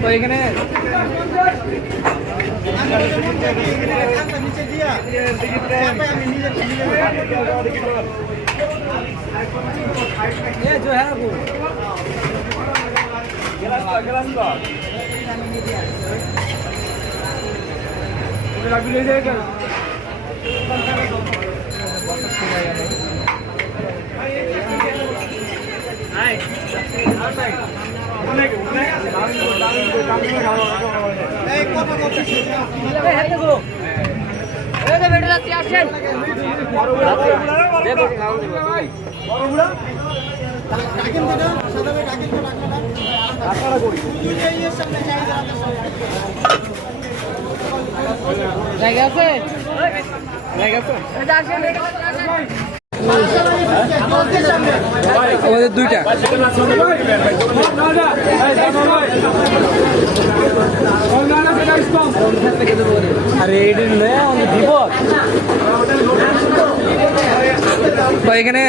তো এখানে जो है वो ले जाएगा জায়গা আছে জায়গা আছে আমাদের দুইটা আরে এইটা দিব তো এখানে